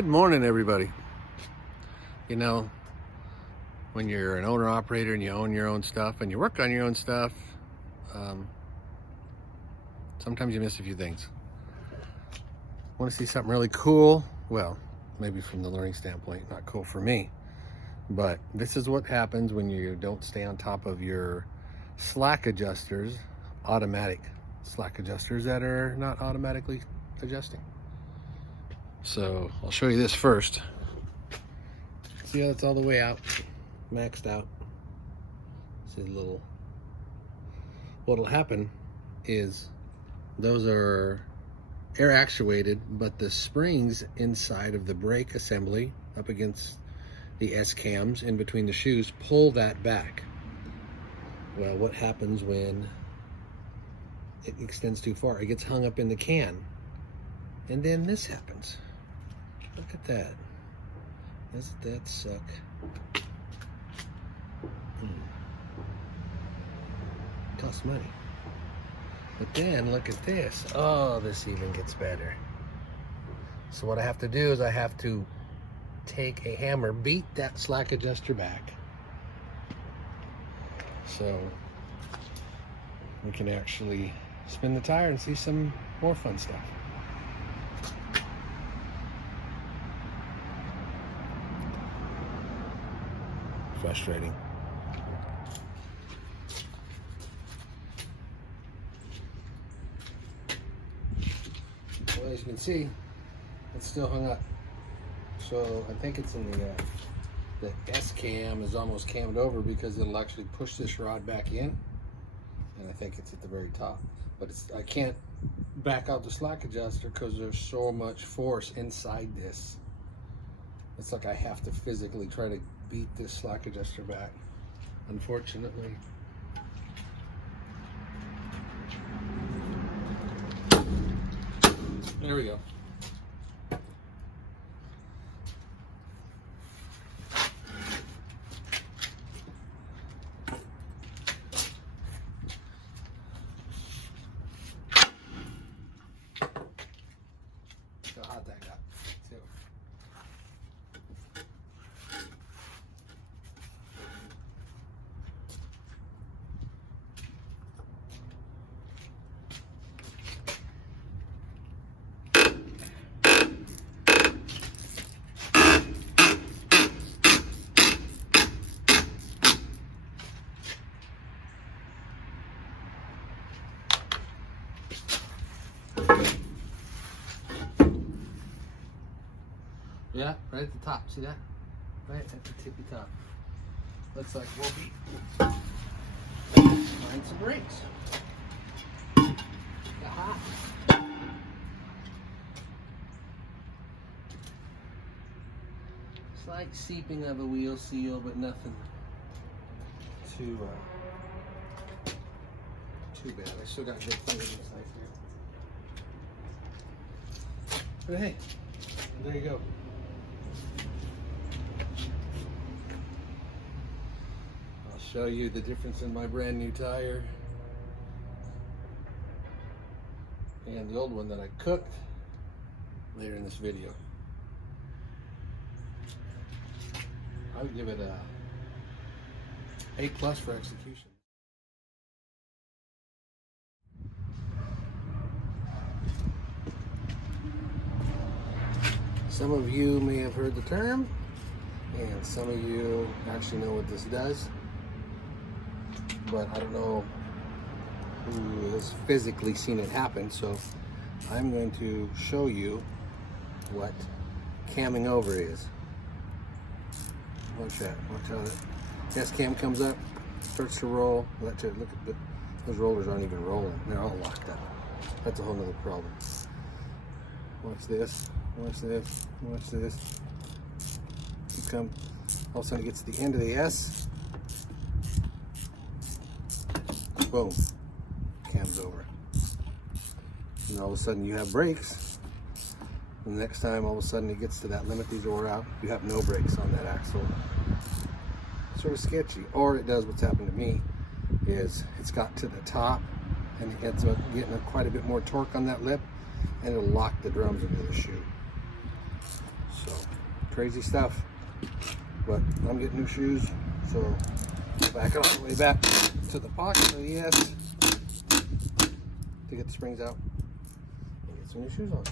Good morning, everybody. You know, when you're an owner operator and you own your own stuff and you work on your own stuff, sometimes you miss a few things. Want to see something really cool? Well, maybe from the learning standpoint, not cool for me. But this is what happens when you don't stay on top of your slack adjusters, automatic slack adjusters that are not automatically adjusting. So I'll show you this first. See how it's all the way out, maxed out. See the little, what'll happen is those are air actuated, but the springs inside of the brake assembly up against the S-cams in between the shoes pull that back. Well, what happens when it extends too far? It gets hung up in the can, and then this happens. Look at that. Doesn't that suck? Costs money. But then look at this. Oh, this even gets better. So what I have to do is I have to take a hammer, beat that slack adjuster back, so we can actually spin the tire and see some more fun stuff. Frustrating. Well, as you can see, it's still hung up. So I think it's in the S-cam is almost cammed over because it'll actually push this rod back in, and I think it's at the very top. But I can't back out the slack adjuster because there's so much force inside this. It's like I have to physically try to beat this slack adjuster back, unfortunately. There we go. Look how hot that got, too. Yeah, right at the top. See that? Right at the tippy top. Looks like we'll be find some brakes. Aha. Slight seeping of a wheel seal, but nothing too bad. I still got good fingers inside here. But hey, there you go. Show you the difference in my brand new tire and the old one that I cooked later in this video. I would give it a A+ for execution. Some of you may have heard the term, and some of you actually know what this does. But I don't know who has physically seen it happen, so I'm going to show you what camming over is. Watch that. Watch how the S-cam comes up, starts to roll. Look at those rollers aren't even rolling. They're all locked up. That's a whole nother problem. Watch this. Watch this. Watch this. All of a sudden it gets to the end of the S. Boom, cam's over. And all of a sudden you have brakes. And the next time all of a sudden it gets to that limit, these are out, you have no brakes on that axle. Sort of sketchy. Or it does what's happened to me, is it's got to the top and it ends up getting quite a bit more torque on that lip, and it'll lock the drums into the shoe. So crazy stuff. But I'm getting new shoes, so back it all the way back to the pocket of the ES to get the springs out and get some new shoes on.